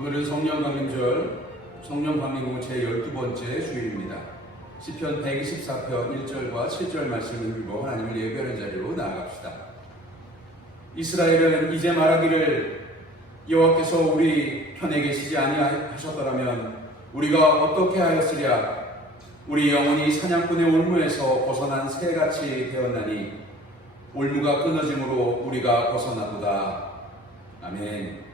오늘은 성령강림절, 성령강림곡 제12번째 주일입니다. 시편 124편 1절과 7절 말씀을 읽고 하나님을 예배하는 자리로 나아갑시다. 이스라엘은 이제 말하기를 여호와께서 우리 편에 계시지 아니하셨더라면 우리가 어떻게 하였으랴. 우리 영혼이 사냥꾼의 올무에서 벗어난 새같이 되었나니 올무가 끊어짐으로 우리가 벗어나도다. 아멘.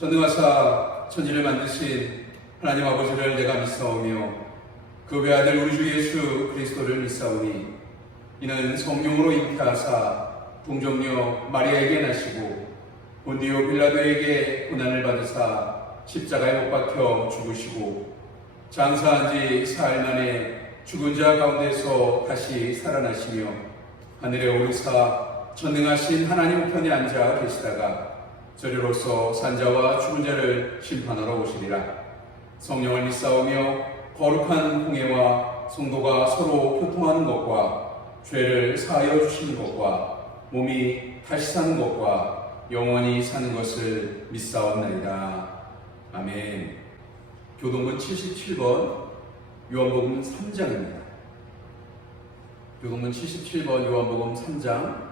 전능하사 천지를 만드신 하나님 아버지를 내가 믿사오며 그 외아들 우리 주 예수 그리스도를 믿사오니 이는 성령으로 잉태하사 동정녀 마리아에게 나시고 본디오 빌라도에게 고난을 받으사 십자가에 못 박혀 죽으시고 장사한 지 사흘 만에 죽은 자 가운데서 다시 살아나시며 하늘에 오르사 전능하신 하나님 우편에 앉아 계시다가 저리로서 산자와 죽은 자를 심판하러 오시리라. 성령을 믿사오며 거룩한 공예와 성도가 서로 교통하는 것과 죄를 사하여 주시는 것과 몸이 다시 사는 것과 영원히 사는 것을 믿사옵나이다. 아멘. 교동문 77번 요한복음 3장입니다. 교동문 77번 요한복음 3장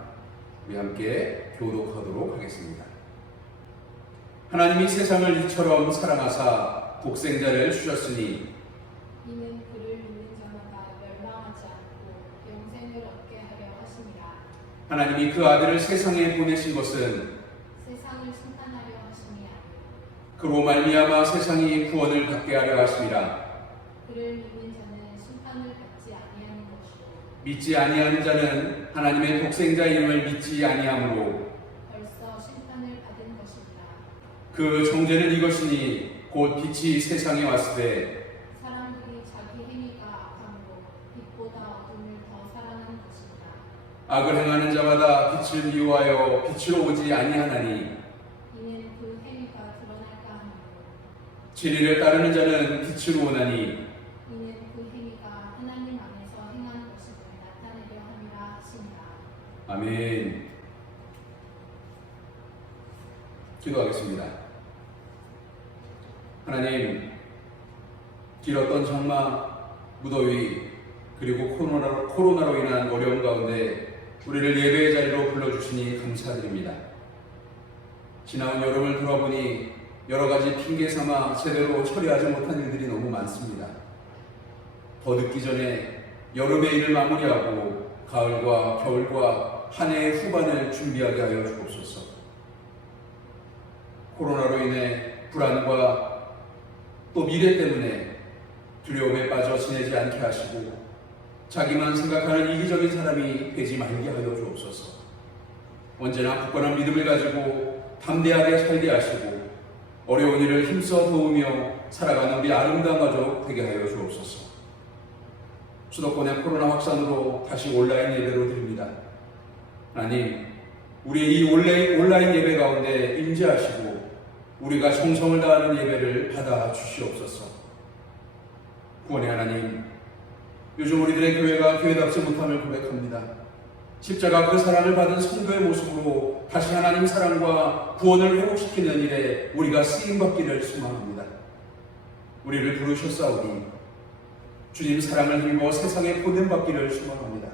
우리 함께 교독하도록 하겠습니다. 하나님이 세상을 이처럼 사랑하사 독생자를 주셨으니 이는 그를 믿는 자마다 멸망하지 않고 영생을 얻게 하려 하심이라. 하나님이 그 아들을 세상에 보내신 것은 세상을 심판하려 하심이 아니요 그로 말미암아 세상이 구원을 받게 하려 하심이라. 그를 믿는 자는 심판을 받지 아니하는 것이요 믿지 아니하는 자는 하나님의 독생자 이름을 믿지 아니하므로 벌써 심판을 받은 것이니라. 그 정죄는 이것이니 곧 빛이 세상에 왔을 때 사람들이 자기 행위가 악함으로 빛보다 어둠을 더 사랑하는 것이니라. 악을 행하는 자마다 빛을 미워하여 빛으로 오지 아니하나니 이는 그 행위가 드러날까 하므로 진리를 따르는 자는 빛으로 오나니 이는 그 행위가 하나님 안에서 행하는 것임을 나타내려 함이라 하시니라. 아멘. 기도하겠습니다. 하나님, 길었던 장마, 무더위, 그리고 코로나로 인한 어려움 가운데 우리를 예배의 자리로 불러주시니 감사드립니다. 지나온 여름을 돌아보니 여러 가지 핑계 삼아 제대로 처리하지 못한 일들이 너무 많습니다. 더 늦기 전에 여름의 일을 마무리하고 가을과 겨울과 한 해의 후반을 준비하게 하여 주옵소서. 코로나로 인해 불안과 또 미래 때문에 두려움에 빠져 지내지 않게 하시고 자기만 생각하는 이기적인 사람이 되지 말게 하여 주옵소서. 언제나 굳건한 믿음을 가지고 담대하게 살게 하시고 어려운 일을 힘써 도우며 살아가는 우리 아름다운 가족 되게 하여 주옵소서. 수도권의 코로나 확산으로 다시 온라인 예배로 드립니다. 하나님, 우리의 이 온라인 예배 가운데 임재하시고 우리가 정성을 다하는 예배를 받아 주시옵소서. 구원의 하나님, 요즘 우리들의 교회가 교회답지 못함을 고백합니다. 십자가 그 사랑을 받은 성도의 모습으로 다시 하나님 사랑과 구원을 회복시키는 일에 우리가 쓰임받기를 소망합니다. 우리를 부르셨사오니 주님 사랑을 힘입어 세상에 보냄받기를 소망합니다.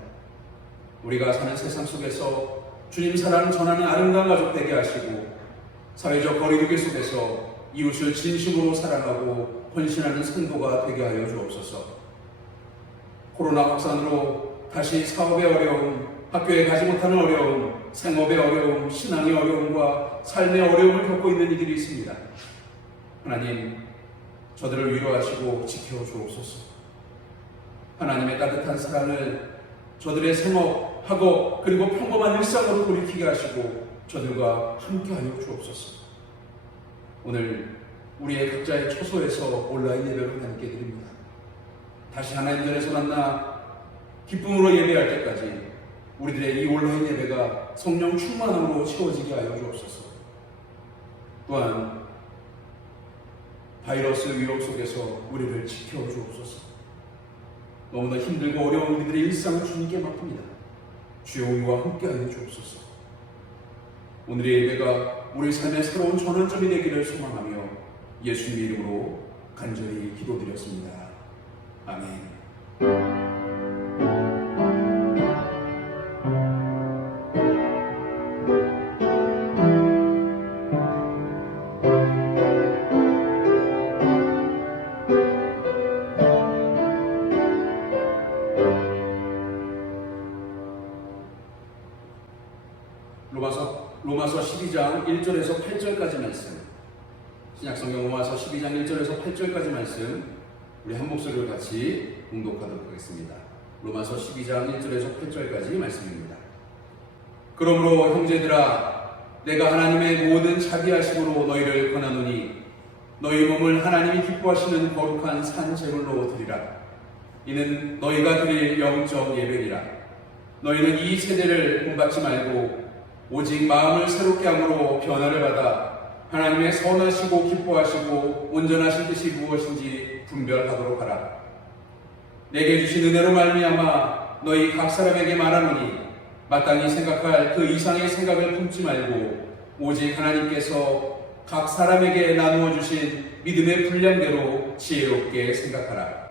우리가 사는 세상 속에서 주님 사랑을 전하는 아름다운 가족 되게 하시고 사회적 거리두기 속에서 이웃을 진심으로 사랑하고 헌신하는 성도가 되게 하여 주옵소서. 코로나 확산으로 다시 사업의 어려움, 학교에 가지 못하는 어려움, 생업의 어려움, 신앙의 어려움과 삶의 어려움을 겪고 있는 이들이 있습니다. 하나님, 저들을 위로하시고 지켜 주옵소서. 하나님의 따뜻한 사랑을 저들의 생업, 학업, 그리고 평범한 일상으로 돌이키게 하시고 저들과 함께하여 주옵소서. 오늘 우리의 각자의 처소에서 온라인 예배로 함께 드립니다. 다시 하나님 전에서 만나 기쁨으로 예배할 때까지 우리들의 이 온라인 예배가 성령 충만함으로 채워지게 하여 주옵소서. 또한 바이러스 위험 속에서 우리를 지켜 주옵소서. 너무나 힘들고 어려운 우리들의 일상을 주님께 맡깁니다. 주여 우리와 함께하여 주옵소서. 오늘의 예배가 우리 삶의 새로운 전환점이 되기를 소망하며 예수님의 이름으로 간절히 기도드렸습니다. 아멘. 로마서 12장 1절에서 8절까지 말씀, 신약성경 로마서 12장 1절에서 8절까지 말씀 우리 한 목소리로 같이 봉독하도록 하겠습니다. 로마서 12장 1절에서 8절까지 말씀입니다. 그러므로 형제들아, 내가 하나님의 모든 자비하심으로 너희를 권하노니 너희 몸을 하나님이 기뻐하시는 거룩한 산 제물로 드리라. 이는 너희가 드릴 영적 예배니라. 너희는 이 세대를 본받지 말고 오직 마음을 새롭게 함으로 변화를 받아 하나님의 선하시고 기뻐하시고 온전하신 뜻이 무엇인지 분별하도록 하라. 내게 주신 은혜로 말미암아 너희 각 사람에게 말하노니 마땅히 생각할 그 이상의 생각을 품지 말고 오직 하나님께서 각 사람에게 나누어 주신 믿음의 분량대로 지혜롭게 생각하라.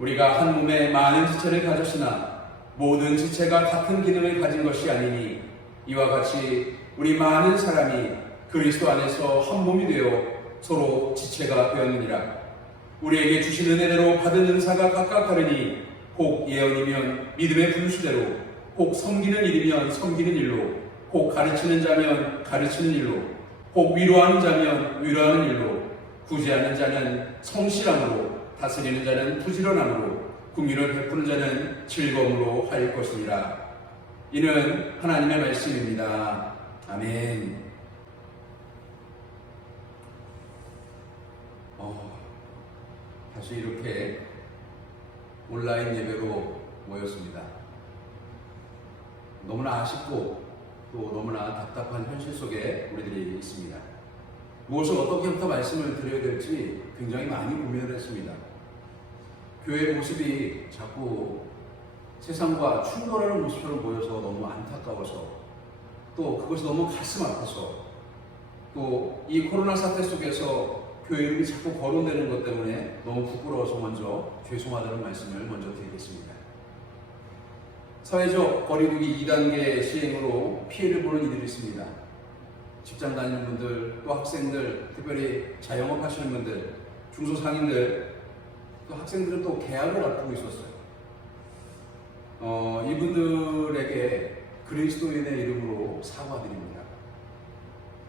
우리가 한 몸에 많은 지체를 가졌으나 모든 지체가 같은 기능을 가진 것이 아니니 이와 같이 우리 많은 사람이 그리스도 안에서 한 몸이 되어 서로 지체가 되었느니라. 우리에게 주신 은혜대로 받은 은사가 각각 다르니 혹 예언이면 믿음의 분수대로, 혹 섬기는 일이면 섬기는 일로, 혹 가르치는 자면 가르치는 일로, 혹 위로하는 자면 위로하는 일로, 구제하는 자는 성실함으로, 다스리는 자는 부지런함으로, 긍휼을 베푸는 자는 즐거움으로 할 것이니라. 이는 하나님의 말씀입니다. 아멘. 다시 이렇게 온라인 예배로 모였습니다. 너무나 아쉽고 또 너무나 답답한 현실 속에 우리들이 있습니다. 무엇을 어떻게부터 말씀을 드려야 될지 굉장히 많이 고민을 했습니다. 교회 모습이 자꾸 세상과 충돌하는 모습처럼 보여서 너무 안타까워서, 또 그것이 너무 가슴 아파서, 또 이 코로나 사태 속에서 교회 이름이 자꾸 거론되는 것 때문에 너무 부끄러워서 먼저 죄송하다는 말씀을 먼저 드리겠습니다. 사회적 거리두기 2단계 시행으로 피해를 보는 이들이 있습니다. 직장 다니는 분들, 또 학생들, 특별히 자영업 하시는 분들, 중소상인들, 또 학생들은 또 계약을 앞두고 있었어요. 이분들에게 그리스도인의 이름으로 사과드립니다.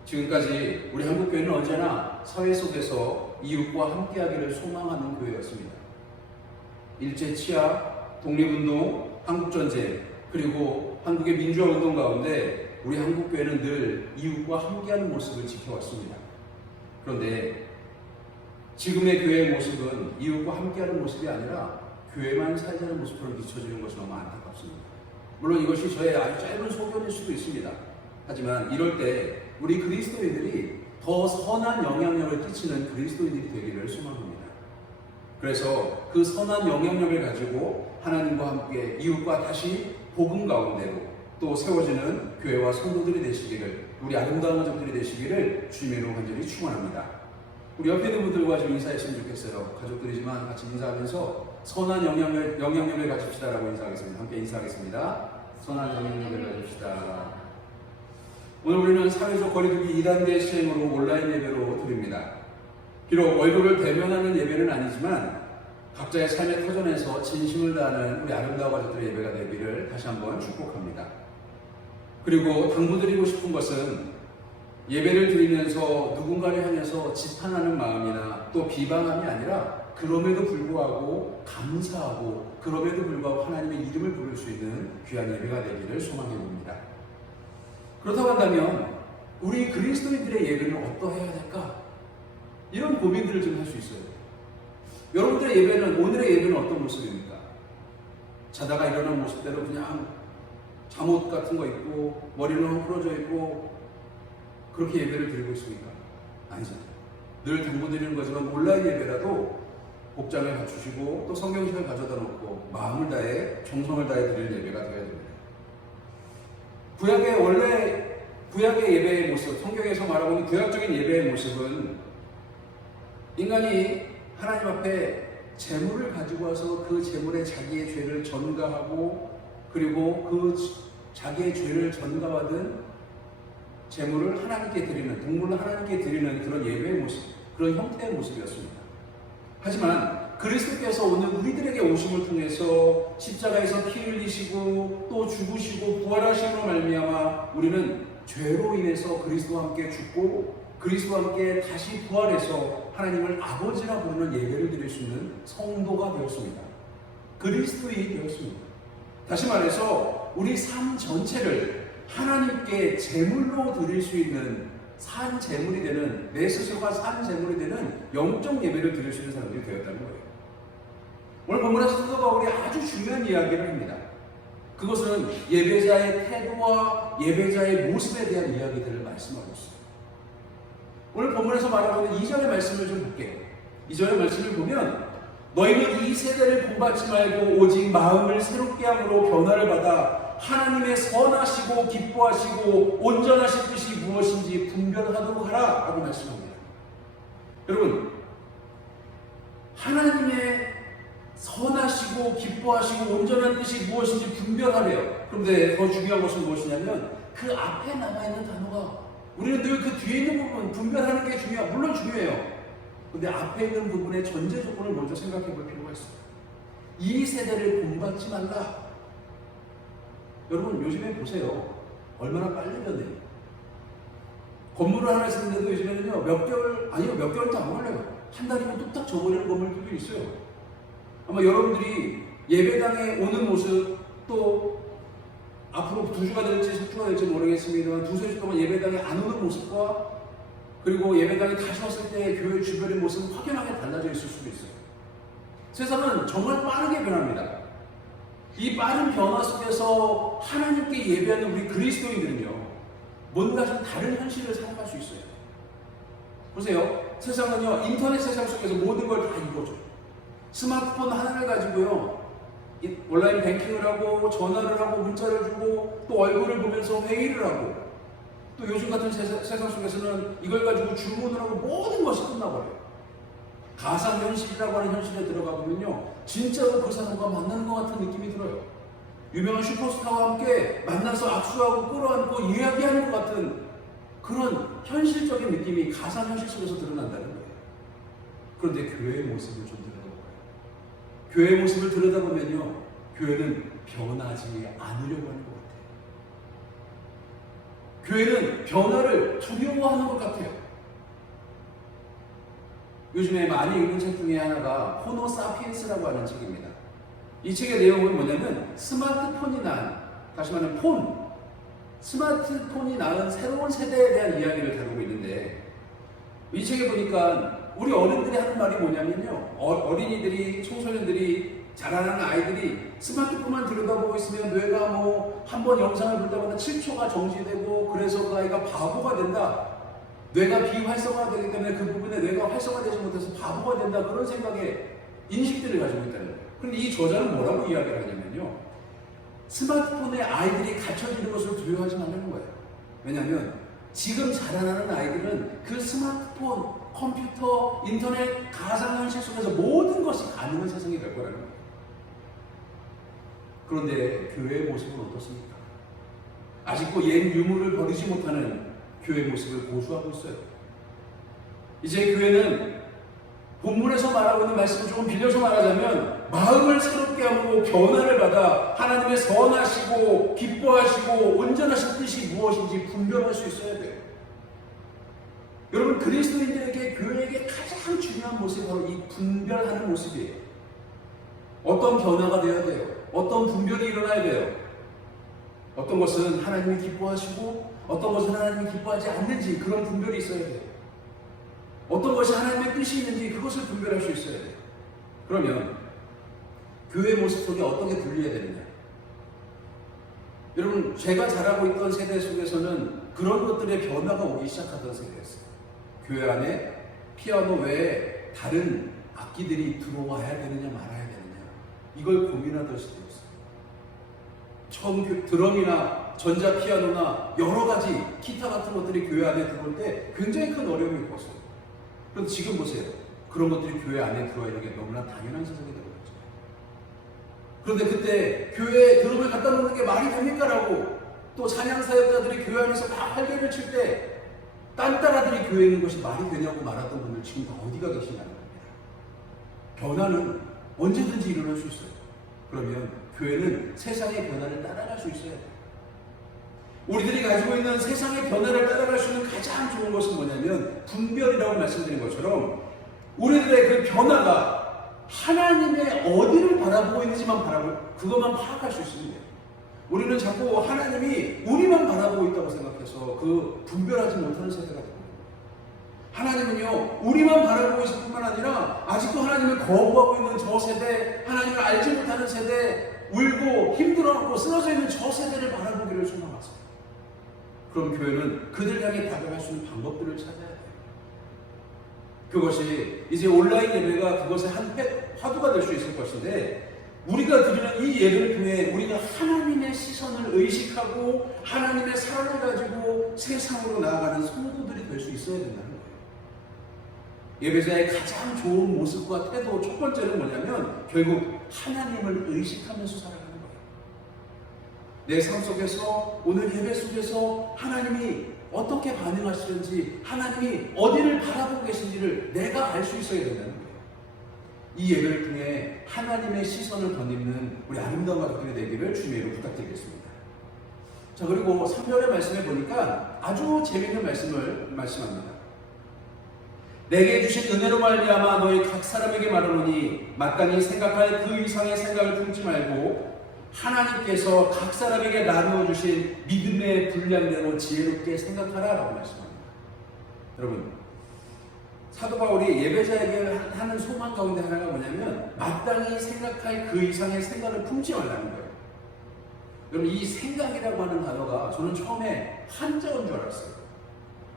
지금까지 우리 한국교회는 언제나 사회 속에서 이웃과 함께하기를 소망하는 교회였습니다. 일제치하, 독립운동, 한국전쟁, 그리고 한국의 민주화운동 가운데 우리 한국교회는 늘 이웃과 함께하는 모습을 지켜왔습니다. 그런데 지금의 교회의 모습은 이웃과 함께하는 모습이 아니라 교회만 살자는 모습으로 비춰지는 것이 너무 안타깝습니다. 물론 이것이 저의 아주 짧은 소견일 수도 있습니다. 하지만 이럴 때 우리 그리스도인들이 더 선한 영향력을 끼치는 그리스도인들이 되기를 소망합니다. 그래서 그 선한 영향력을 가지고 하나님과 함께 이웃과 다시 복음 가운데로 또 세워지는 교회와 성도들이 되시기를, 우리 아름다운 가족들이 되시기를 주님으로 간절히 축원합니다. 우리 옆에 있는 분들과 좀 인사했으면 좋겠어요. 가족들이지만 같이 인사하면서 선한 영향력을 가집시다라고 인사하겠습니다. 함께 인사하겠습니다. 선한 영향력을 가집시다. 오늘 우리는 사회적 거리두기 2단계 시행으로 온라인 예배로 드립니다. 비록 얼굴을 대면하는 예배는 아니지만 각자의 삶의 터전에서 진심을 다하는 우리 아름다운 가족들의 예배가 되기를 다시 한번 축복합니다. 그리고 당부드리고 싶은 것은 예배를 드리면서 누군가를 향해서 지탄하는 마음이나 또 비방함이 아니라 그럼에도 불구하고 감사하고 그럼에도 불구하고 하나님의 이름을 부를 수 있는 귀한 예배가 되기를 소망해 봅니다. 그렇다고 한다면 우리 그리스도인들의 예배는 어떠해야 될까? 이런 고민들을 좀 할 수 있어요. 여러분들의 예배는, 오늘의 예배는 어떤 모습입니까? 자다가 일어난 모습대로 그냥 잠옷 같은 거 입고 머리는 헝클어져 있고 그렇게 예배를 드리고 있습니까? 아니잖아요. 늘 당부드리는 거지만 온라인 예배라도 복장을 갖추시고 또 성경책을 가져다 놓고 마음을 다해 정성을 다해 드리는 예배가 되어야 됩니다. 구약의 예배의 모습, 성경에서 말하고 있는 구약적인 예배의 모습은 인간이 하나님 앞에 재물을 가지고 와서 그 재물에 자기의 죄를 전가하고 그리고 그 자기의 죄를 전가받은 재물을 하나님께 드리는, 동물을 하나님께 드리는 그런 예배의 모습, 그런 형태의 모습이었습니다. 하지만 그리스도께서 오늘 우리들에게 오심을 통해서 십자가에서 피 흘리시고 또 죽으시고 부활하심으로 말미암아 우리는 죄로 인해서 그리스도와 함께 죽고 그리스도와 함께 다시 부활해서 하나님을 아버지라 부르는 예배를 드릴 수 있는 성도가 되었습니다. 그리스도인이 되었습니다. 다시 말해서 우리 삶 전체를 하나님께 제물로 드릴 수 있는 산 제물이 되는, 내 스스로가 산 제물이 되는 영적 예배를 드릴 수 있는 사람들이 되었다는 거예요. 오늘 본문에서 사도 바울이 아주 중요한 이야기를 합니다. 그것은 예배자의 태도와 예배자의 모습에 대한 이야기들을 말씀하고 있어요. 오늘 본문에서 말하고 있는 2절의 말씀을 좀 볼게요. 2절의 말씀을 보면 너희는 이 세대를 본받지 말고 오직 마음을 새롭게 함으로 변화를 받아 하나님의 선하시고 기뻐하시고 온전하신 뜻이 무엇인지 분별하도록 하라 라고 말씀합니다. 여러분, 하나님의 선하시고 기뻐하시고 온전한 뜻이 무엇인지 분별하래요. 그런데 더 중요한 것은 무엇이냐면 그 앞에 남아있는 단어가, 우리는 늘 그 뒤에 있는 부분 분별하는 게 물론 중요해요. 근데 앞에 있는 부분의 전제 조건을 먼저 생각해 볼 필요가 있어요. 이 세대를 본받지 말라. 여러분, 요즘에 보세요. 얼마나 빨리 변해요. 건물을 하나 쓰는데도 요즘에는요, 몇 개월도 안 걸려요. 한 달이면 뚝딱 져버리는 건물들도 있어요. 아마 여러분들이 예배당에 오는 모습, 또 앞으로 2주가 될지 3주가 될지 모르겠습니다만 2-3주 동안 예배당에 안 오는 모습과 그리고 예배당에 다시 왔을 때 교회 주변의 모습은 확연하게 달라져 있을 수도 있어요. 세상은 정말 빠르게 변합니다. 이 빠른 변화 속에서 하나님께 예배하는 우리 그리스도인들은요, 뭔가 좀 다른 현실을 살아갈 수 있어요. 보세요. 세상은요, 인터넷 세상 속에서 모든 걸 다 이루어줘요. 스마트폰 하나를 가지고요, 온라인 뱅킹을 하고 전화를 하고 문자를 주고 또 얼굴을 보면서 회의를 하고 또 요즘 같은 세상 속에서는 이걸 가지고 주문을 하고 모든 것이 끝나버려요. 가상현실이라고 하는 현실에 들어가 보면요, 진짜로 그 사람과 만나는 것 같은 느낌이 들어요. 유명한 슈퍼스타와 함께 만나서 악수하고 끌어안고 이야기하는 것 같은 그런 현실적인 느낌이 가상현실 속에서 드러난다는 거예요. 그런데 교회의 모습을 좀 들여다볼까요? 교회의 모습을 들여다보면요, 교회는 변하지 않으려고 하는 것 같아요. 교회는 변화를 두려워하는 것 같아요. 요즘에 많이 읽는 책 중에 하나가 호모 사피엔스라고 하는 책입니다. 이 책의 내용은 뭐냐면 스마트폰이 낳은, 다시 말하면 스마트폰이 낳은 새로운 세대에 대한 이야기를 다루고 있는데, 이 책에 보니까 우리 어른들이 하는 말이 뭐냐면요, 어린이들이, 청소년들이, 자라나는 아이들이 스마트폰만 들여다보고 있으면 뇌가 한번 영상을 볼 때마다 7초가 정지되고 그래서 그 아이가 바보가 된다. 뇌가 비활성화되기 때문에 그 부분에 뇌가 활성화되지 못해서 바보가 된다. 그런 생각의 인식들을 가지고 있다는 거예요. 그런데 이 저자는 뭐라고 이야기를 하냐면요, 스마트폰에 아이들이 갇혀지는 것을 두려워하지 말라는 거예요. 왜냐하면 지금 자라나는 아이들은 그 스마트폰, 컴퓨터, 인터넷, 가상현실 속에서 모든 것이 가능한 세상이 될 거라는 거예요. 그런데 교회의 모습은 어떻습니까? 아직도 옛 유물을 버리지 못하는 교회의 모습을 고수하고 있어요. 이제 교회는 본문에서 말하고 있는 말씀을 조금 빌려서 말하자면 마음을 새롭게 하고 변화를 받아 하나님의 선하시고 기뻐하시고 온전하신 뜻이 무엇인지 분별할 수 있어야 돼요. 여러분, 그리스도인들에게, 교회에게 가장 중요한 모습이 바로 이 분별하는 모습이에요. 어떤 변화가 되어야 돼요. 어떤 분별이 일어나야 돼요. 어떤 것은 하나님이 기뻐하시고 어떤 것은 하나님이 기뻐하지 않는지, 그런 분별이 있어야 돼요. 어떤 것이 하나님의 뜻이 있는지 그것을 분별할 수 있어야 돼요. 그러면 교회 모습 속에 어떻게 분리해야 되느냐? 여러분, 제가 자라고 있던 세대 속에서는 그런 것들의 변화가 오기 시작하던 세대였어요. 교회 안에 피아노 외에 다른 악기들이 들어와야 되느냐 말아야 되느냐, 이걸 고민하던 시대였어요. 처음 드럼이나 전자 피아노나 여러 가지 기타 같은 것들이 교회 안에 들어올 때 굉장히 큰 어려움이 있었어요. 그런데 지금 보세요. 그런 것들이 교회 안에 들어와 있는 게 너무나 당연한 세상이 되어버렸죠. 그런데 그때 교회에 드럼을 갖다 놓는 게 말이 됩니까? 라고 또 찬양 사역자들이 교회 안에서 막 할례를 칠 때 딴따라들이 교회에 있는 것이 말이 되냐고 말하던 분들 지금 다 어디가 계시냐는 겁니다. 변화는 언제든지 일어날 수 있어요. 그러면 교회는 세상의 변화를 따라갈 수 있어야 돼요. 우리들이 가지고 있는 세상의 변화를 따라갈 수 있는 가장 좋은 것은 뭐냐면 분별이라고 말씀드린 것처럼 우리들의 그 변화가 하나님의 어디를 바라보고 있는지만 그것만 파악할 수 있습니다. 우리는 자꾸 하나님이 우리만 바라보고 있다고 생각해서 그 분별하지 못하는 세대가 됩니다. 하나님은요, 우리만 바라보고 있을 뿐만 아니라 아직도 하나님을 거부하고 있는 저 세대, 하나님을 알지 못하는 세대, 울고 힘들어하고 쓰러져 있는 저 세대를 바라보기를 소망하세요. 그럼 교회는 그들 향해 다가갈 수 있는 방법들을 찾아야 돼요. 그것이 이제 온라인 예배가 그것의 한 화두가 될 수 있을 것인데, 우리가 드리는 이 예배를 통해 우리가 하나님의 시선을 의식하고 하나님의 사랑을 가지고 세상으로 나아가는 성도들이 될 수 있어야 된다는 거예요. 예배자의 가장 좋은 모습과 태도, 첫 번째는 뭐냐면 결국 하나님을 의식하면서 살아가는 거예요. 내 삶 속에서, 오늘 예배 속에서 하나님이 어떻게 반응하시는지, 하나님이 어디를 바라보고 계신지를 내가 알 수 있어야 된다는 거예요. 이 예배를 통해 하나님의 시선을 덧입는 우리 아름다운 가족들이 되기를 주님으로 부탁드리겠습니다. 자, 그리고 3절의 말씀에 보니까 아주 재미있는 말씀을 말씀합니다. 내게 주신 은혜로 말미암아 너희 각 사람에게 말하노니 마땅히 생각할 그 이상의 생각을 품지 말고 하나님께서 각 사람에게 나누어 주신 믿음의 분량대로 지혜롭게 생각하라 라고 말씀합니다. 여러분, 사도 바울이 예배자에게 하는 소망 가운데 하나가 뭐냐면 마땅히 생각할 그 이상의 생각을 품지 말라는 거예요. 여러분, 이 생각이라고 하는 단어가 저는 처음에 한자어인 줄 알았어요.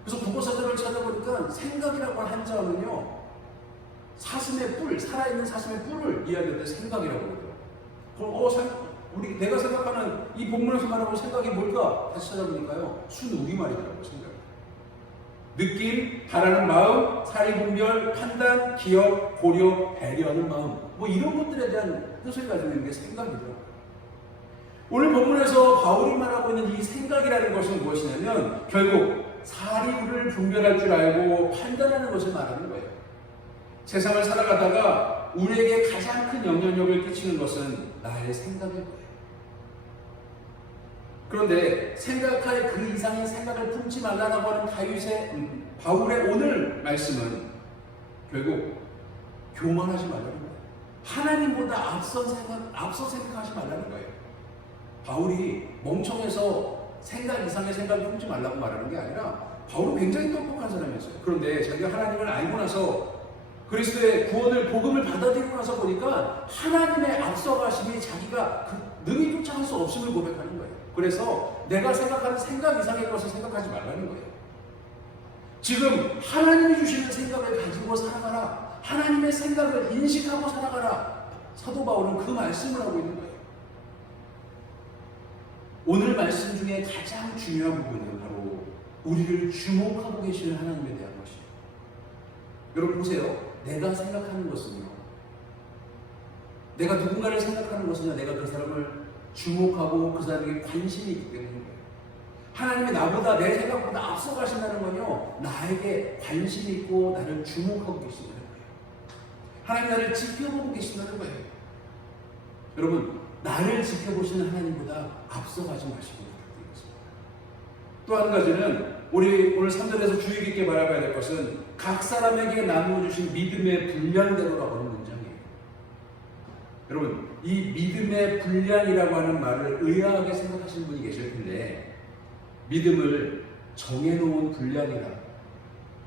그래서 국어사전을 찾아보니까 생각이라고 하는 한자어는요, 사슴의 뿔, 살아있는 사슴의 뿔을 이야기할 때 생각이라고 그러더라고요. 그럼 내가 생각하는 이 본문에서 말하는 생각이 뭘까? 다시 찾아보니까요, 순우리말이더라고요. 생각. 느낌, 바라는 마음, 사리분별, 판단, 기억, 고려, 배려하는 마음, 뭐 이런 것들에 대한 뜻을 가지고 있는 게 생각이더라고요. 오늘 본문에서 바울이 말하고 있는 이 생각이라는 것은 무엇이냐면 결국 사리우를 분별할 줄 알고 판단하는 것을 말하는 거예요. 세상을 살아가다가 우리에게 가장 큰 영향력을 끼치는 것은 나의 생각일 거예요. 그런데 생각할 그 이상의 생각을 품지 말라고 하는 바울의 오늘 말씀은 결국 교만하지 말라는 거예요. 하나님보다 앞서 생각하지 말라는 거예요. 바울이 멍청해서 생각 이상의 생각을 품지 말라고 말하는 게 아니라 바울은 굉장히 똑똑한 사람이었어요. 그런데 자기가 하나님을 알고 나서 그리스도의 구원을, 복음을 받아들이고 나서 보니까 하나님의 앞서가심이 자기가 그 능히 쫓아갈 수 없음을 고백하는 거예요. 그래서 내가 생각하는 생각 이상의 것을 생각하지 말라는 거예요. 지금 하나님이 주시는 생각을 가지고 살아가라. 하나님의 생각을 인식하고 살아가라. 사도 바울은 그 말씀을 하고 있는 거예요. 오늘 말씀 중에 가장 중요한 부분은 바로 우리를 주목하고 계시는 하나님에 대한 것이에요. 여러분 보세요. 내가 생각하는 것은요, 내가 누군가를 생각하는 것은요, 내가 그 사람을 주목하고 그 사람에게 관심이 있기 때문인 거예요. 하나님이 나보다, 내 생각보다 앞서 가신다는 건요, 나에게 관심이 있고 나를 주목하고 계신다는 거예요. 하나님이 나를 지켜보고 계신다는 거예요. 여러분, 나를 지켜보시는 하나님보다 앞서가지 마시고 부탁드리겠습니다. 또 한 가지는 우리 오늘 3절에서 주의 깊게 바라봐야 될 것은 각 사람에게 나누어 주신 믿음의 분량대로라고 하는 문장이에요. 여러분, 이 믿음의 분량이라고 하는 말을 의아하게 생각하시는 분이 계실 텐데, 믿음을 정해놓은 분량이라,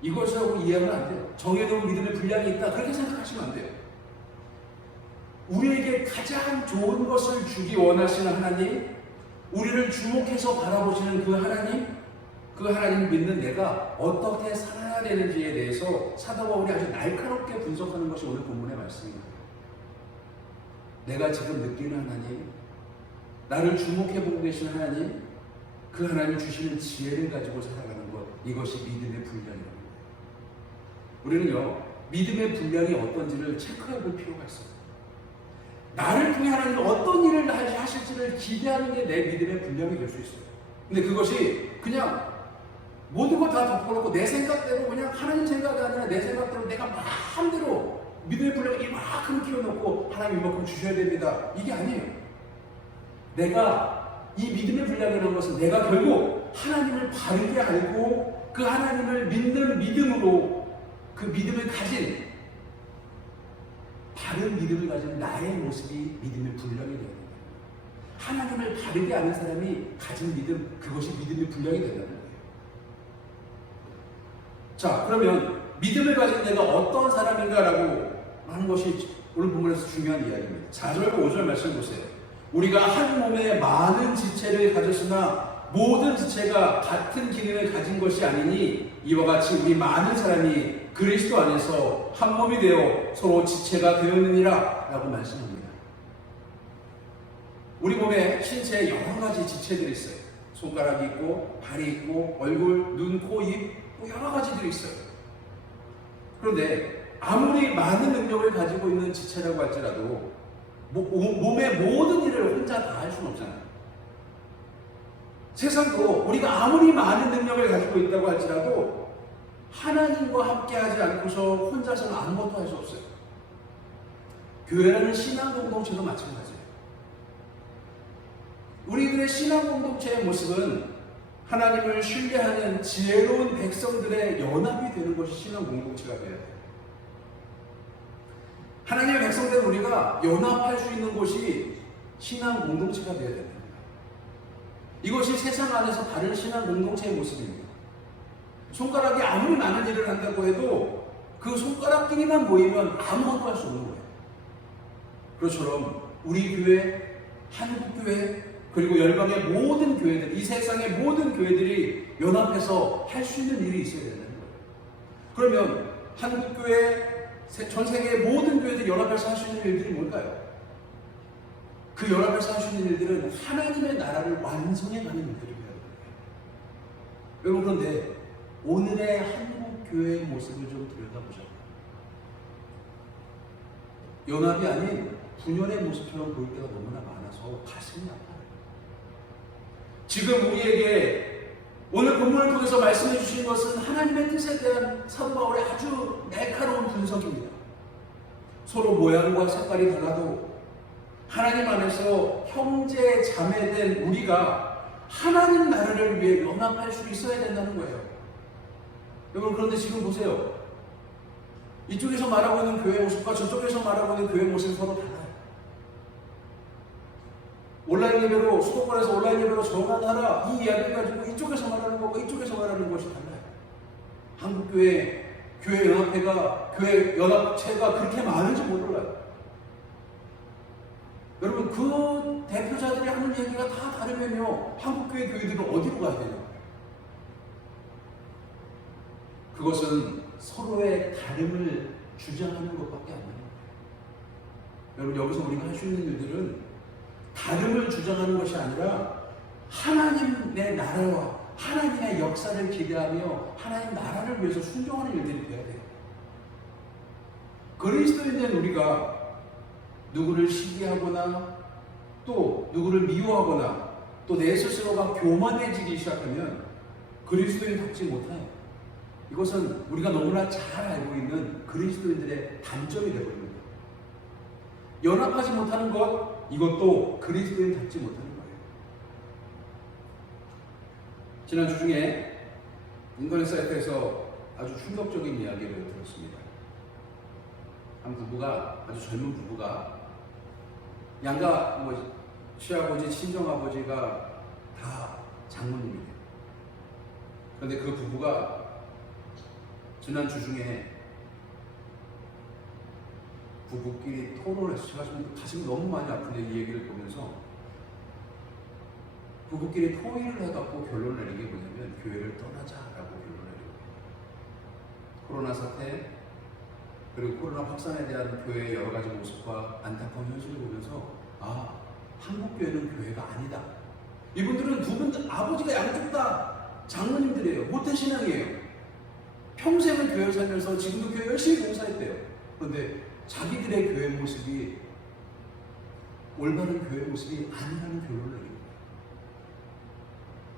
이것이라고 이해하면 안 돼요. 정해놓은 믿음의 분량이 있다, 그렇게 생각하시면 안 돼요. 우리에게 가장 좋은 것을 주기 원하시는 하나님, 우리를 주목해서 바라보시는 그 하나님 믿는 내가 어떻게 살아야 되는지에 대해서 사도 바울이 아주 날카롭게 분석하는 것이 오늘 본문의 말씀입니다. 내가 지금 느끼는 하나님, 나를 주목해보고 계시는 하나님, 그 하나님 주시는 지혜를 가지고 살아가는 것, 이것이 믿음의 분량입니다. 우리는요, 믿음의 분량이 어떤지를 체크해 볼 필요가 있어요. 나를 통해 하나님이 어떤 일을 하실지를 기대하는 게 내 믿음의 분량이 될 수 있어요. 근데 그것이 그냥 모든 걸 다 덮어놓고 내 생각대로, 그냥 하나님 생각이 아니라 내 생각대로 내가 마음대로 믿음의 분량을 이만큼 키워놓고 하나님 이만큼 주셔야 됩니다, 이게 아니에요. 내가 이 믿음의 분량이라는 것은 내가 결국 하나님을 바르게 알고 그 하나님을 믿는 믿음으로 그 믿음을 가진, 바른 믿음을 가진 나의 모습이 믿음의 분량이 되는 거예요. 하나님을 바르게 아는 사람이 가진 믿음, 그것이 믿음의 분량이 된다는 거예요. 자, 그러면 믿음을 가진 내가 어떤 사람인가라고 하는 것이 오늘 본문에서 중요한 이야기입니다. 4절과 5절 말씀 보세요. 우리가 한 몸에 많은 지체를 가졌으나 모든 지체가 같은 기능을 가진 것이 아니니 이와 같이 우리 많은 사람이 그리스도 안에서 한 몸이 되어 서로 지체가 되었느니라 라고 말씀합니다. 우리 몸에 신체에 여러 가지 지체들이 있어요. 손가락이 있고 발이 있고 얼굴, 눈, 코, 입, 여러 가지들이 있어요. 그런데 아무리 많은 능력을 가지고 있는 지체라고 할지라도 몸의 모든 일을 혼자 다 할 수는 없잖아요. 세상도 우리가 아무리 많은 능력을 가지고 있다고 할지라도 하나님과 함께 하지 않고서 혼자서는 아무것도 할 수 없어요. 교회라는 신앙 공동체도 마찬가지예요. 우리들의 신앙 공동체의 모습은 하나님을 신뢰하는 지혜로운 백성들의 연합이 되는 것이 신앙 공동체가 되어야 돼요. 하나님의 백성된 우리가 연합할 수 있는 곳이 신앙 공동체가 되어야 됩니다. 이것이 세상 안에서 다른 신앙 공동체의 모습입니다. 손가락이 아무리 많은 일을 한다고 해도 그 손가락끼리만 모이면 아무것도 할 수 없는 거예요. 그것처럼 우리 교회, 한국교회, 그리고 열방의 모든 교회들, 이 세상의 모든 교회들이 연합해서 할 수 있는 일이 있어야 된다는 거예요. 그러면 한국교회, 전 세계의 모든 교회들이 연합해서 할 수 있는 일들이 뭘까요? 그 연합해서 할 수 있는 일들은 하나님의 나라를 완성해가는 일들이 되어야 돼요. 여러분, 그런데 오늘의 한국교회의 모습을 좀 들여다보자고요. 연합이 아닌 분열의 모습처럼 보일 때가 너무나 많아서 가슴이 아파요. 지금 우리에게 오늘 본문을 통해서 말씀해 주신 것은 하나님의 뜻에 대한 사도 바울의 아주 날카로운 분석입니다. 서로 모양과 색깔이 달라도 하나님 안에서 형제 자매된 우리가 하나님 나라를 위해 연합할 수 있어야 된다는 거예요. 여러분, 그런데 지금 보세요. 이쪽에서 말하고 있는 교회 모습과 저쪽에서 말하고 있는 교회 모습이 서로 달라요. 온라인 예배로, 수도권에서 온라인 예배로 전환하라, 이 이야기를 가지고 이쪽에서 말하는 것과 이쪽에서 말하는 것이 달라요. 한국교회, 교회 연합회가, 교회 연합체가 그렇게 많은지 몰라요. 여러분, 그 대표자들이 하는 얘기가 다 다르면요, 한국교회 교회들은 어디로 가야 되냐고. 그것은 서로의 다름을 주장하는 것밖에 안 돼요. 여러분, 여기서 우리가 할 수 있는 일들은 다름을 주장하는 것이 아니라 하나님의 나라와 하나님의 역사를 기대하며 하나님 나라를 위해서 순종하는 일들이 되어야 돼요. 그리스도인된 우리가 누구를 시기하거나 또 누구를 미워하거나 또 내 스스로가 교만해지기 시작하면 그리스도인답지 못해요. 이것은 우리가 너무나 잘 알고 있는 그리스도인들의 단점이 되어버립니다. 연합하지 못하는 것, 이것도 그리스도인답지 못하는 거예요. 지난주 중에 인터넷 사이트에서 아주 충격적인 이야기를 들었습니다. 한 부부가, 아주 젊은 부부가, 양가 시아버지, 친정아버지가 다 장모님이에요. 그런데 그 부부가 지난 주중에 부부끼리 토론을 해서 제가 좀 가슴이 너무 많이 아픈데 이 얘기를 보면서 부부끼리 토의를 해갖고 결론을 내린 게 뭐냐면 교회를 떠나자라고 결론을 내린 거예요. 코로나 사태 그리고 코로나 확산에 대한 교회의 여러 가지 모습과 안타까운 현실을 보면서 아, 한국 교회는 교회가 아니다. 이분들은 두 분 아버지가 양쪽 다 장로님들이에요. 모태신앙이에요. 평생을 교회 살면서 지금도 교회 열심히 봉사했대요. 그런데 자기들의 교회 모습이 올바른 교회 모습이 아니라는 결론을 내립니다.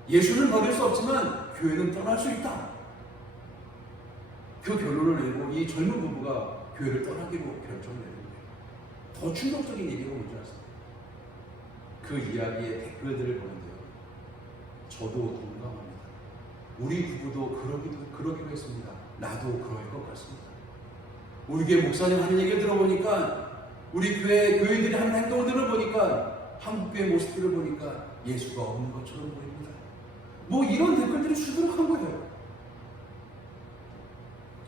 예수는 버릴 수 없지만 교회는 떠날 수 있다. 그 결론을 내고 이 젊은 부부가 교회를 떠나기로 결정을 내는 거예요. 더 충격적인 얘기가 뭔지 아세요? 그 이야기의 댓글들을 보는데요. 저도 동감합니다. 우리 부부도 그러기로 했습니다. 나도 그럴 것 같습니다. 우리 교회 목사님 하는 얘기를 들어보니까 우리 교회 교인들이 하는 행동을 들어보니까 한국교회 모습들을 보니까 예수가 없는 것처럼 보입니다. 뭐 이런 댓글들이 수두룩한 거예요.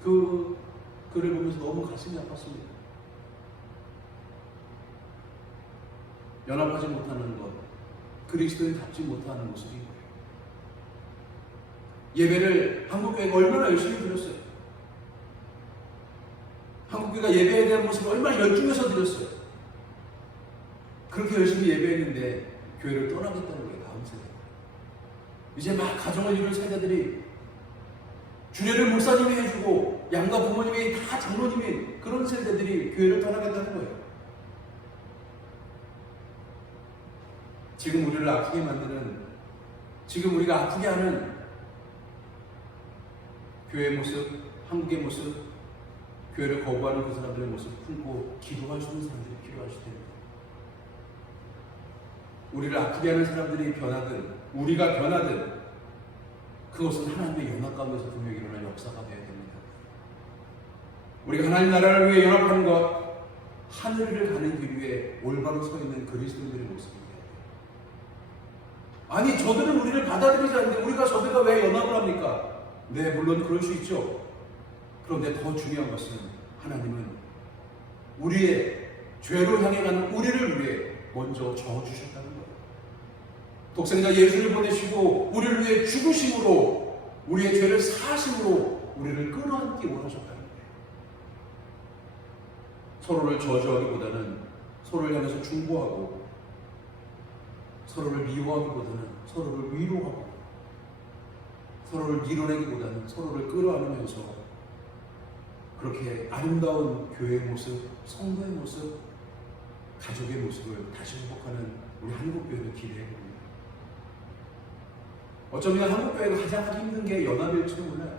그 글을 보면서 너무 가슴이 아팠습니다. 연합하지 못하는 것, 그리스도인답지 못하는 모습인 거예요. 예배를 한국교회가 얼마나 열심히 드렸어요. 한국교회가 예배에 대한 모습을 얼마나 열중해서 드렸어요. 그렇게 열심히 예배했는데 교회를 떠나겠다는 거예요. 다음 세대. 이제 막 가정을 이룰 세대들이 주례를 목사님이 해주고 양가 부모님이 다 장로님이 그런 세대들이 교회를 떠나겠다는 거예요. 지금 우리를 아프게 만드는, 지금 우리가 아프게 하는 교회의 모습, 한국의 모습, 교회를 거부하는 그 사람들의 모습 품고 기도할 수 있는 사람들이 필요할 수도 있습니다. 우리를 아프게 하는 사람들이 변하든 우리가 변하든 그것은 하나님의 연합 가운데서 분명히 일어날 역사가 되어야 됩니다. 우리가 하나님 나라를 위해 연합하는 것, 하늘을 가는 길 위에 올바로 서 있는 그리스도인들의 모습입니다. 아니 저들은 우리를 받아들이지 않는데 우리가 저들과 왜 연합을 합니까? 네, 물론 그럴 수 있죠. 그런데 더 중요한 것은 하나님은 우리의 죄로 향해 가는 우리를 위해 먼저 저어주셨다는 거예요. 독생자 예수를 보내시고 우리를 위해 죽으심으로 우리의 죄를 사하심으로 우리를 끌어안기 원하셨다는 거예요. 서로를 저주하기보다는 서로를 향해서 중보하고 서로를 미워하기보다는 서로를 위로하고 서로를 밀어내기보다는 서로를 끌어안으면서 그렇게 아름다운 교회의 모습, 성도의 모습, 가족의 모습을 다시 회복하는 우리 한국교회를 기대해봅니다. 어쩌면 한국교회가 가장 하기 힘든 게 연합일지도 몰라요.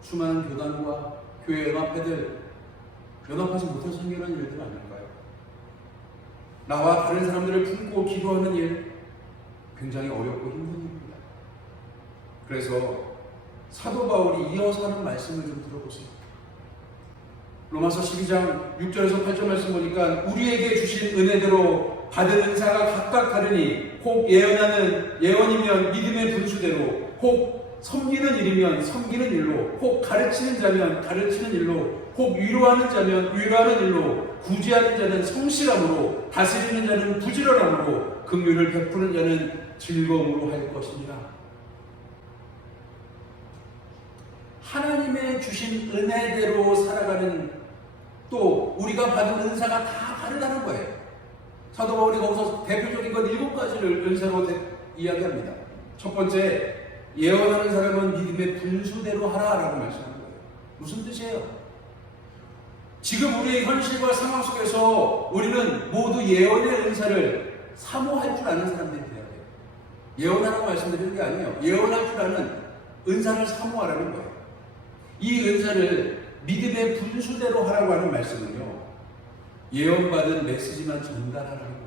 수많은 교단과 교회 연합회들 연합하지 못해서 생겨난 일들 아닐까요? 나와 다른 사람들을 품고 기도하는 일 굉장히 어렵고 힘든 일입니다. 그래서 사도 바울이 이어서 하는 말씀을 좀 들어보세요. 로마서 12장 6절에서 8절 말씀 보니까 우리에게 주신 은혜대로 받은 은사가 각각 다르니 혹 예언하는 예언이면 믿음의 분수대로 혹 섬기는 일이면 섬기는 일로 혹 가르치는 자면 가르치는 일로 혹 위로하는 자면 위로하는 일로 구제하는 자는 성실함으로 다스리는 자는 부지런함으로 긍휼을 베푸는 자는 즐거움으로 할 것이니라. 하나님의 주신 은혜대로 살아가는 또 우리가 받은 은사가 다 다르다는 거예요. 사도 바울이 거기서 대표적인 건 7가지를 은사로 이야기합니다. 첫 번째, 예언하는 사람은 믿음의 분수대로 하라라고 말씀하는 거예요. 무슨 뜻이에요? 지금 우리의 현실과 상황 속에서 우리는 모두 예언의 은사를 사모할 줄 아는 사람들이 돼야 돼요. 예언하라고 말씀드리는 게 아니에요. 예언할 줄 아는 은사를 사모하라는 거예요. 이 은사를 믿음의 분수대로 하라고 하는 말씀은요, 예언받은 메시지만 전달하라는 거예요.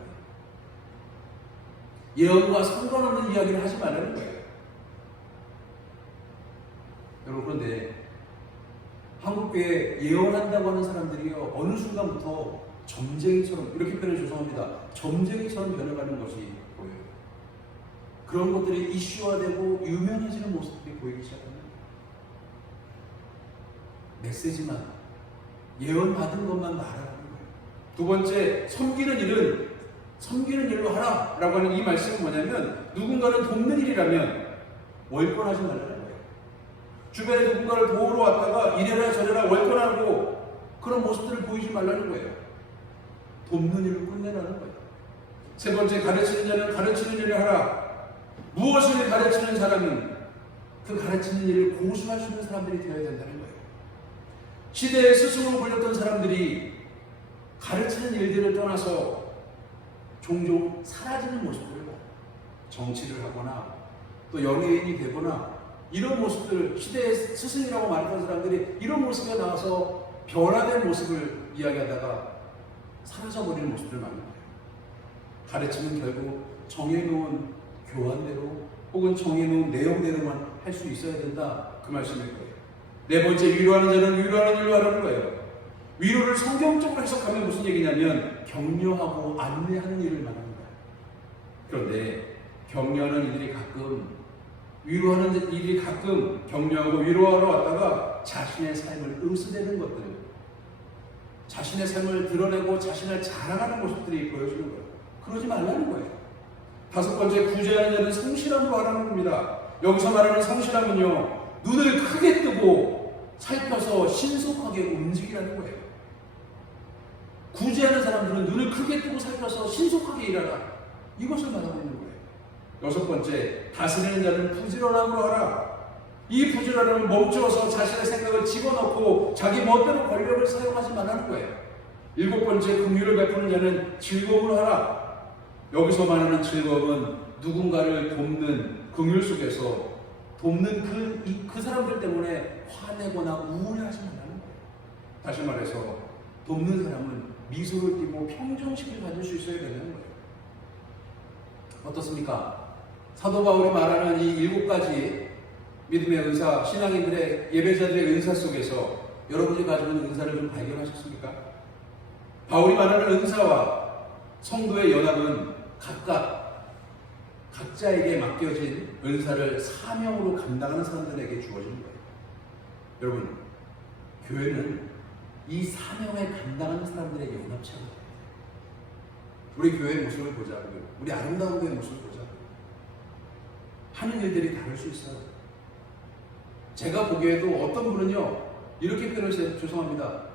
예언과 상관없는 이야기를 하지 말라는 거예요. 여러분, 그런데 한국교회 예언한다고 하는 사람들이요, 어느 순간부터 점쟁이처럼, 이렇게 표현해 죄송합니다, 점쟁이처럼 변해가는 것이 보여요. 그런 것들이 이슈화되고 유명해지는 모습들이 보이기 시작합니다. 메시지만, 예언받은 것만 말하는 거예요. 두 번째, 섬기는 일로 하라라고 하는 이 말씀은 뭐냐면, 누군가를 돕는 일이라면 월권하지 말라는 거예요. 주변에 누군가를 도우러 왔다가 이래라 저래라 월권하고 그런 모습들을 보이지 말라는 거예요. 돕는 일을 끝내라는 거예요. 세 번째, 가르치는 자는 가르치는 일을 하라. 무엇을 가르치는 사람은 그 가르치는 일을 고수할 수 있는 사람들이 되어야 된다는 거예요. 시대의 스승으로 불렸던 사람들이 가르치는 일들을 떠나서 종종 사라지는 모습들을 봐요. 정치를 하거나 또 연예인이 되거나 이런 모습들, 시대의 스승이라고 말했던 사람들이 이런 모습에 나와서 변화된 모습을 이야기하다가 사라져버리는 모습들 많은 거예요. 가르치면 결국 정해놓은 교환대로 혹은 정해놓은 내용대로만 할 수 있어야 된다, 그 말씀일 거예요. 네 번째, 위로하는 자는 위로하는 일로 하라는 거예요. 위로를 성경적으로 해석하면 무슨 얘기냐면 격려하고 안내하는 일을 말하는 거예요. 그런데 격려하는 일이 가끔, 위로하는 일이 가끔 격려하고 위로하러 왔다가 자신의 삶을 으스대는 것들, 자신의 삶을 드러내고 자신을 자랑하는 모습들이 보여지는 거예요. 그러지 말라는 거예요. 다섯 번째, 구제하는 자는 성실함으로 하라는 겁니다. 여기서 말하는 성실함은요, 눈을 크게 뜨고 살펴서 신속하게 움직이라는 거예요. 구제하는 사람들은 눈을 크게 뜨고 살펴서 신속하게 일하라, 이것을 말하고 있는 거예요. 여섯 번째, 다스리는 자는 부지런함으로 하라. 이 부지런함은 멈추어서 자신의 생각을 집어넣고 자기 멋대로 권력을 사용하지 말라는 거예요. 일곱 번째, 긍휼을 베푸는 자는 즐거움을 하라. 여기서 말하는 즐거움은 누군가를 돕는 긍휼 속에서 돕는 그 사람들 때문에 화내거나 우울해하지 말라는 거예요. 다시 말해서 돕는 사람은 미소를 띠고 평정심을 가질 수 있어야 되는 거예요. 어떻습니까? 사도 바울이 말하는 이 일곱 가지 믿음의 은사, 신앙인들의 예배자들의 은사 속에서 여러분이 가지고 있는 은사를 좀 발견하셨습니까? 바울이 말하는 은사와 성도의 연합은 각자에게 맡겨진 은사를 사명으로 감당하는 사람들에게 주어지는 거예요. 여러분, 교회는 이 사명에 감당하는 사람들에게 연합체가 돼요. 우리 교회의 모습을 보자고요. 우리 아름다운 교회의 모습을 보자고요. 하는 일들이 다를 수 있어요. 제가 보기에도 어떤 분은요, 이렇게 표현해서 죄송합니다.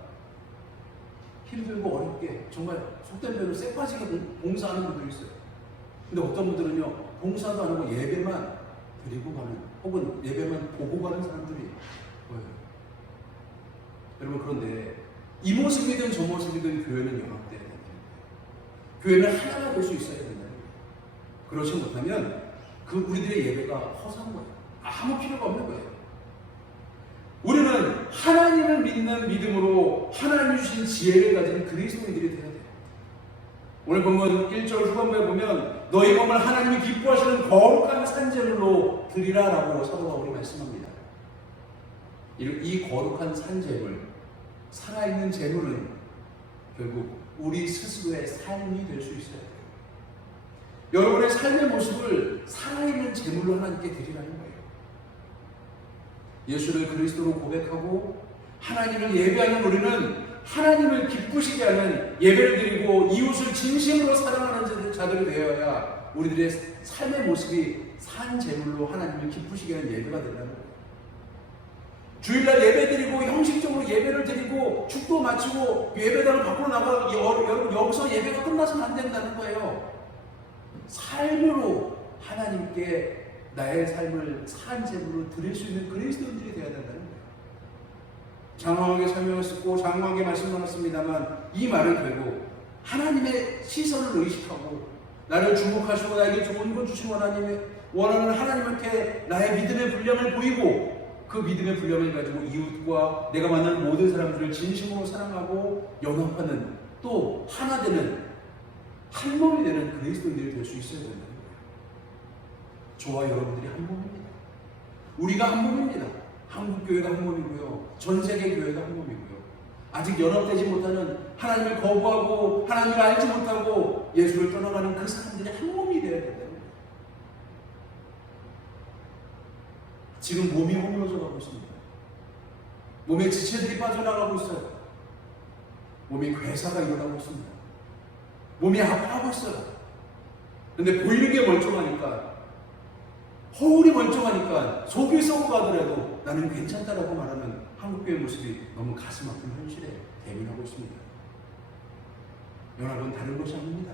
힘들고 어렵게 정말 속된 표현으로 쎄 빠지게 봉사하는 분들이 있어요. 근데 어떤 분들은요, 봉사도 안 하고 예배만 드리고 가는, 혹은 예배만 보고 가는 사람들이 보여요. 여러분, 그런데 이 모습이든 저 모습이든 교회는 연합돼야 됩니다. 교회는 하나가 될 수 있어야 된다. 그렇지 못하면 우리들의 예배가 허사한 거예요. 아무 필요가 없는 거예요. 우리는 하나님을 믿는 믿음으로 하나님이 주신 지혜를 가진 그리스도인들이 되어야 돼요. 오늘 본문 1절 후반부에 보면 너희 몸을 하나님이 기뻐하시는 거룩한 산제물로 드리라라고 사도 바울이 말씀합니다. 이 거룩한 산제물, 살아있는 제물은 결국 우리 스스로의 삶이 될 수 있어야 돼요. 여러분의 삶의 모습을 살아있는 제물로 하나님께 드리라는 거예요. 예수를 그리스도로 고백하고 하나님을 예배하는 우리는 하나님을 기쁘시게 하는 예배를 드리고 이웃을 진심으로 사랑하는 자들이 되어야 우리들의 삶의 모습이 산 제물로 하나님을 기쁘시게 하는 예배가 된다는 거예요. 주일날 예배 드리고 형식적으로 예배를 드리고 축도 마치고 예배당을 밖으로 나가 여러분 여기서 예배가 끝나서는 안 된다는 거예요. 삶으로 하나님께 나의 삶을 산 제물로 드릴 수 있는 그리스도인들이 되어야 된다는 거예요. 장황하게 설명을 쓰고 장황하게 말씀을 나눴습니다만 이 말은 결국 하나님의 시선을 의식하고 나를 주목하시고 나에게 좋은 것 주신 원하는 하나님께 나의 믿음의 분량을 보이고 그 믿음의 분량을 가지고 이웃과 내가 만나는 모든 사람들을 진심으로 사랑하고 연합하는, 또 하나 되는, 한 몸이 되는 그리스도인들이 될 수 있어야 된다는 거예요. 저와 여러분들이 한 몸입니다. 우리가 한 몸입니다. 한국교회가 한 몸이고요. 전 세계 교회가 한 몸이고요. 아직 연합되지 못하는, 하나님을 거부하고 하나님을 알지 못하고 예수를 떠나가는 그 사람들이 한 몸이 되어야 된다는 거예요. 지금 몸이 허물어져 가고 있습니다. 몸의 지체들이 빠져나가고 있어요. 몸이 괴사가 일어나고 있습니다. 몸이 아파하고 있어요. 근데 보이는 게 멀쩡하니까, 허울이 멀쩡하니까 속이 썩고 하더라도 나는 괜찮다라고 말하는 한국교회 모습이 너무 가슴 아픈 현실에 대면하고 있습니다. 연합은 다른 것이 아닙니다.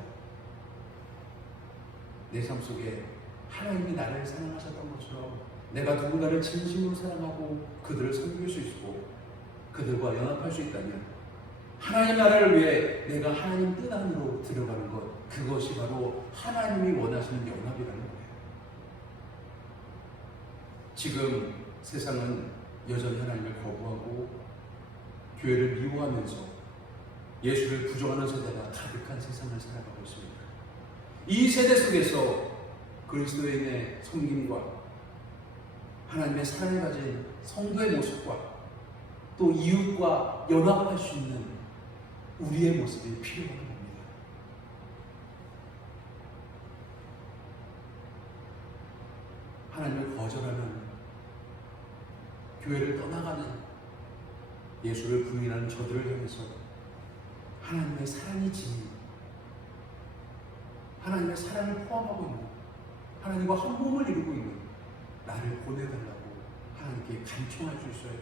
내 삶 속에 하나님이 나를 사랑하셨던 것처럼 내가 누군가를 진심으로 사랑하고 그들을 섬길 수 있고 그들과 연합할 수 있다면 하나님 나라를 위해 내가 하나님 뜻 안으로 들어가는 것, 그것이 바로 하나님이 원하시는 연합이라는 거예요. 지금 세상은 여전히 하나님을 거부하고 교회를 미워하면서 예수를 부정하는 세대가 가득한 세상을 살아가고 있습니다. 이 세대 속에서 그리스도인의 섬김과 하나님의 사랑을 가진 성도의 모습과 또 이웃과 연합할 수 있는 우리의 모습이 필요한 겁니다. 하나님을 거절하는, 교회를 떠나가는, 예수를 부인하는 저들을 향해서 하나님의 사랑이 지닌, 하나님의 사랑을 포함하고 있는, 하나님과 한 몸을 이루고 있는 나를 보내달라고 하나님께 간청할 수 있어야 해요.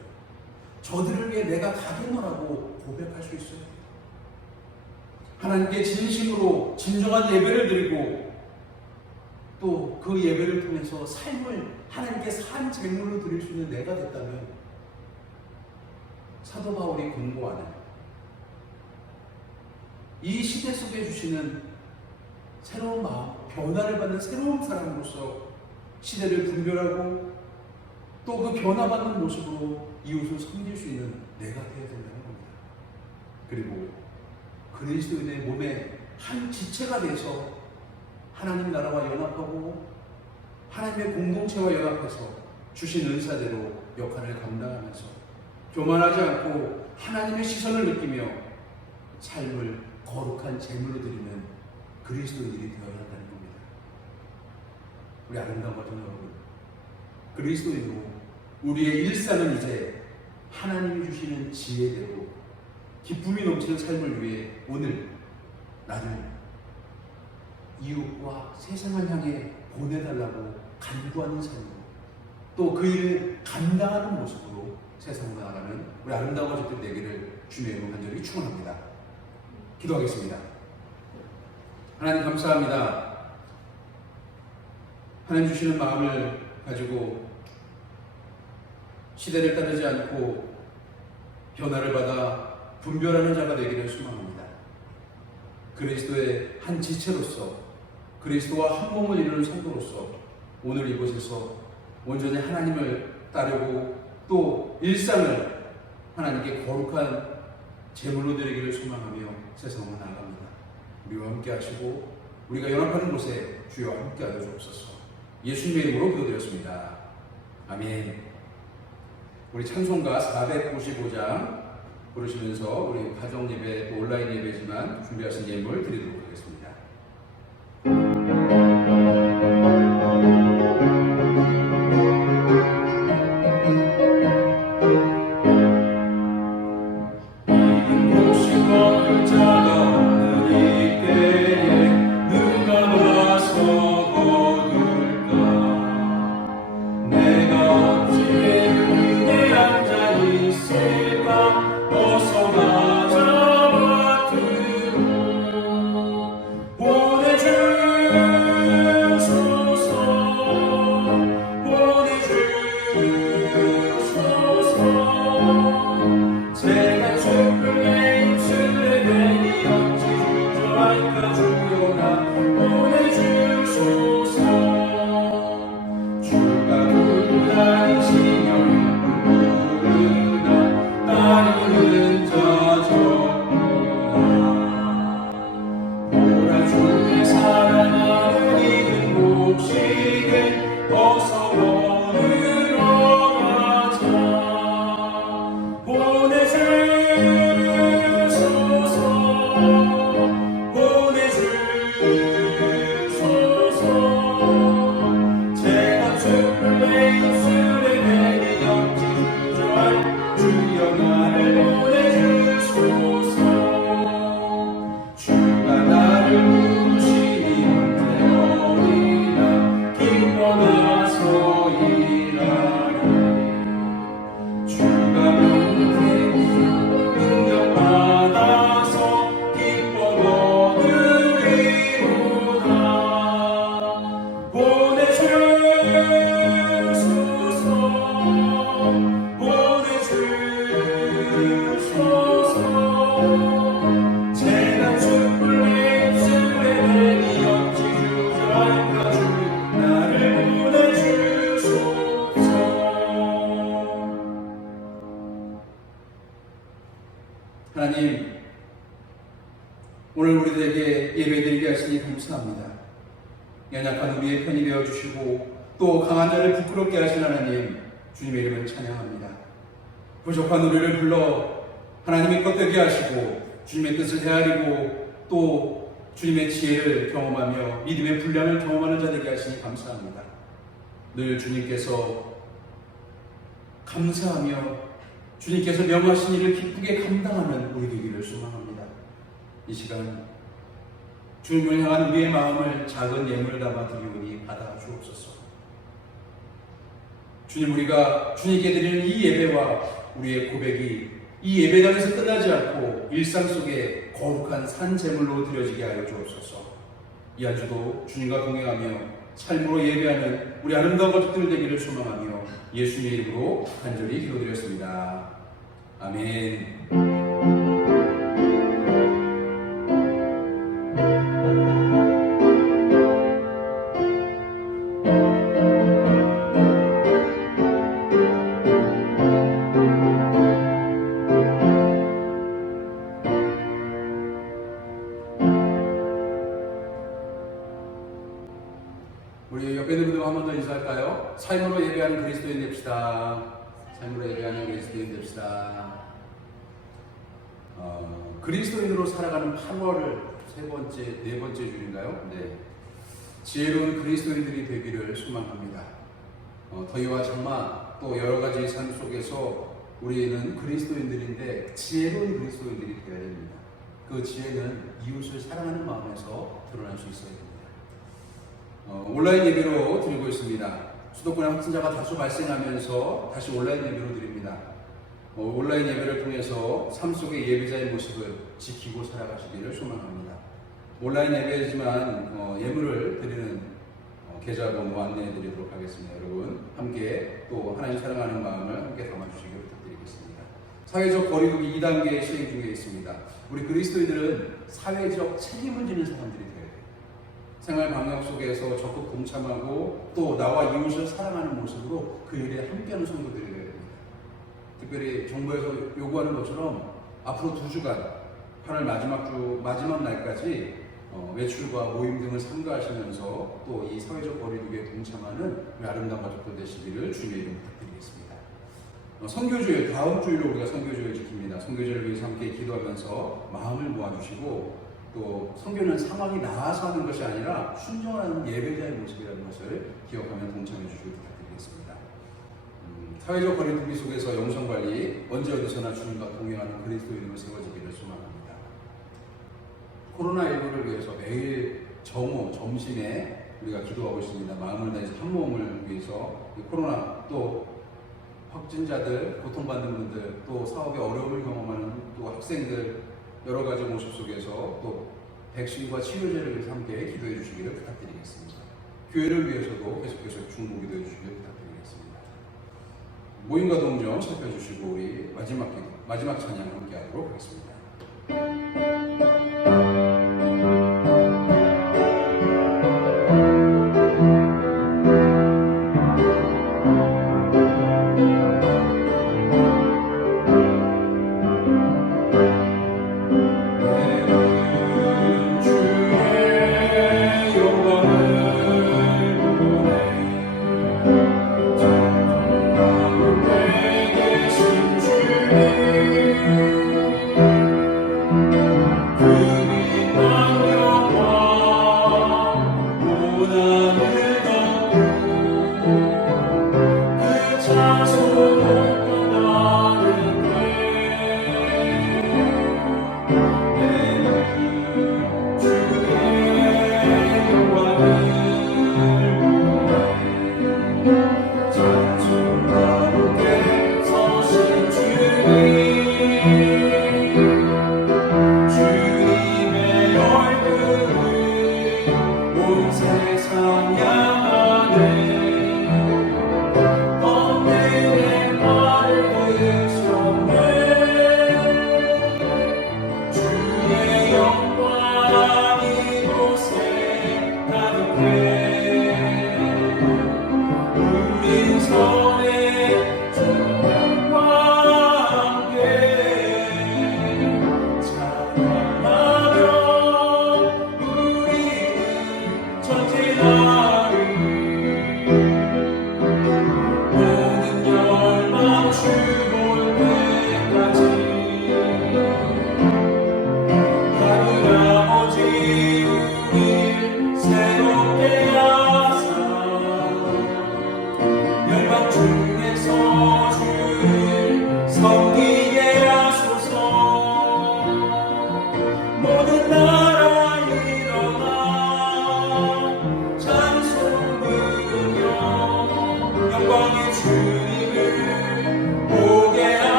저들을 위해 내가 가겠노라고 고백할 수 있어요. 하나님께 진심으로 진정한 예배를 드리고 또 그 예배를 통해서 삶을 하나님께 산 제물로 드릴 수 있는 내가 됐다면 사도 바울이 권고하는 이 시대 속에 주시는 새로운 마음, 변화를 받는 새로운 사람으로서 시대를 분별하고 또 그 변화받는 모습으로 이웃을 섬길 수 있는 내가 되어야 된다는 겁니다. 그리고 그리스도인의 몸의 한 지체가 돼서 하나님 나라와 연합하고 하나님의 공동체와 연합해서 주신 은사대로 역할을 감당하면서 교만하지 않고 하나님의 시선을 느끼며 삶을 거룩한 제물로 드리는 그리스도인들이 되어야 한다는 겁니다. 우리 아름다운 가족 여러분, 그리스도인으로 우리의 일상은 이제 하나님이 주시는 지혜대로 기쁨이 넘치는 삶을 위해 오늘 나를 이웃과 세상을 향해 보내달라고 간구하는 삶으로 또 그 일을 감당하는 모습으로 세상으로 나아가는 우리 아름다운 가족들 되기를 주님의 이름으로 간절히 축원합니다. 기도하겠습니다. 하나님 감사합니다. 하나님 주시는 마음을 가지고 시대를 따르지 않고 변화를 받아 분별하는 자가 되기를 소망합니다. 그리스도의 한 지체로서 그리스도와 한 몸을 이루는 성도로서 오늘 이곳에서 온전히 하나님을 따르고 또 일상을 하나님께 거룩한 제물로 드리기를 소망하며 세상으로 나아갑니다. 우리와 함께 하시고 우리가 연합하는 곳에 주여 함께 하여 주옵소서. 예수님의 이름으로 기도드렸습니다. 아멘. 우리 찬송가 495장 부르시면서 우리 가정 예배 또 온라인 예배지만 준비하신 예물 드리도록 하겠습니다. 어서 가자 마트로 오늘 우리들에게 예배드리게 하시니 감사합니다. 연약한 우리의 편이 되어주시고 또 강한 자를 부끄럽게 하신 하나님, 주님의 이름을 찬양합니다. 부족한 우리를 불러 하나님의 것 되게 하시고 주님의 뜻을 헤아리고 또 주님의 지혜를 경험하며 믿음의 분량을 경험하는 자 되게 하시니 감사합니다. 늘 주님께서 감사하며 주님께서 명하신 일을 기쁘게 감당하는 우리 되기를 소망합니다. 이 시간 주님을 향한 우리의 마음을 작은 예물을 담아 드리오니 받아 주옵소서. 주님, 우리가 주님께 드리는 이 예배와 우리의 고백이 이 예배당에서 끝나지 않고 일상 속에 거룩한 산 제물로 드려지게 하여 주옵소서. 이 한 주도 주님과 동행하며 삶으로 예배하는 우리 아름다운 가족들 되기를 소망하며 예수님의 이름으로 간절히 기도드렸습니다. 아멘. 우리 옆에 있는 분들 한 번 더 인사할까요? 삶으로 예배하는 그리스도인 됩시다. 삶으로 예배하는 그리스도인 됩시다. 그리스도인으로 살아가는 8월을 네 번째 주인가요? 네. 지혜로운 그리스도인들이 되기를 소망합니다. 더위와 장마 또 여러 가지 삶 속에서 우리는 그리스도인들인데 지혜로운 그리스도인들이 되어야 됩니다. 그 지혜는 이웃을 사랑하는 마음에서 드러날 수 있어야 됩니다. 온라인 예배로 드리고 있습니다. 수도권에 확진자가 다수 발생하면서 다시 온라인 예배로 드립니다. 온라인 예배를 통해서 삶 속의 예배자의 모습을 지키고 살아가시기를 소망합니다. 온라인 예배지만 예물을 드리는 계좌번호 안내해 드리도록 하겠습니다. 여러분 함께 또 하나님 사랑하는 마음을 함께 담아주시길 부탁드리겠습니다. 사회적 거리두기 2단계 시행 중에 있습니다. 우리 그리스도인들은 사회적 책임을 지는 사람들이 돼요. 생활 방역 속에서 적극 동참하고 또 나와 이웃을 사랑하는 모습으로 그 일에 함께하는 성도들이 되어야 됩니다. 특별히 정부에서 요구하는 것처럼 앞으로 2주간 8월 마지막 날까지 외출과 모임 등을 삼가하시면서 또 이 사회적 거리두기에 동참하는 우리 아름다운 가족들 되시기를 주님의 이름 부탁드리겠습니다. 선교주일, 다음 주일로 우리가 선교주일 지킵니다. 선교주일을 위해서 함께 기도하면서 마음을 모아주시고 또 선교는 상황이 나아서 하는 것이 아니라 순종하는 예배자의 모습이라는 것을 기억하며 동참해 주시길 부탁드리겠습니다. 사회적 거리두기 속에서 영성관리, 언제 어디서나 주님과 동행하는 그리스도인으로 세워지기를 소망합니다. 코로나19를 위해서 매일 점심에 우리가 기도하고 있습니다. 마음을 다해서 한 몸을 위해서 코로나 또 확진자들, 고통받는 분들, 또 사업에 어려움을 경험하는 또 학생들 여러 가지 모습 속에서 또 백신과 치료제를 위해서 함께 기도해 주시기를 부탁드리겠습니다. 교회를 위해서도 계속해서 중보 기도해 주시기를 부탁드리겠습니다. 모임과 동정 살펴주시고 우리 마지막 찬양 함께 하도록 하겠습니다. 그리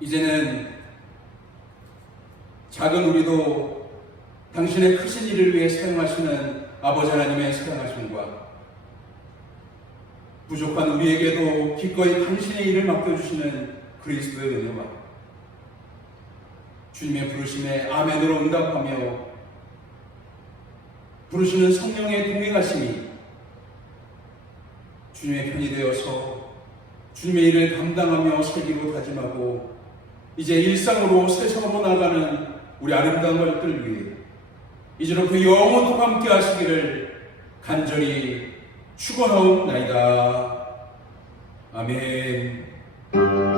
이제는 작은 우리도 당신의 크신 일을 위해 사용하시는 아버지 하나님의 사랑하심과 부족한 우리에게도 기꺼이 당신의 일을 맡겨주시는 그리스도의 은혜와 주님의 부르심에 아멘으로 응답하며 부르시는 성령의 동행하심이 주님의 편이 되어서 주님의 일을 감당하며 살기로 다짐하고 이제 일상으로 세상으로 나가는 우리 아름다운 것들 위해 이제로부터 영원토록 함께 하시기를 간절히 축원하옵나이다. 아멘.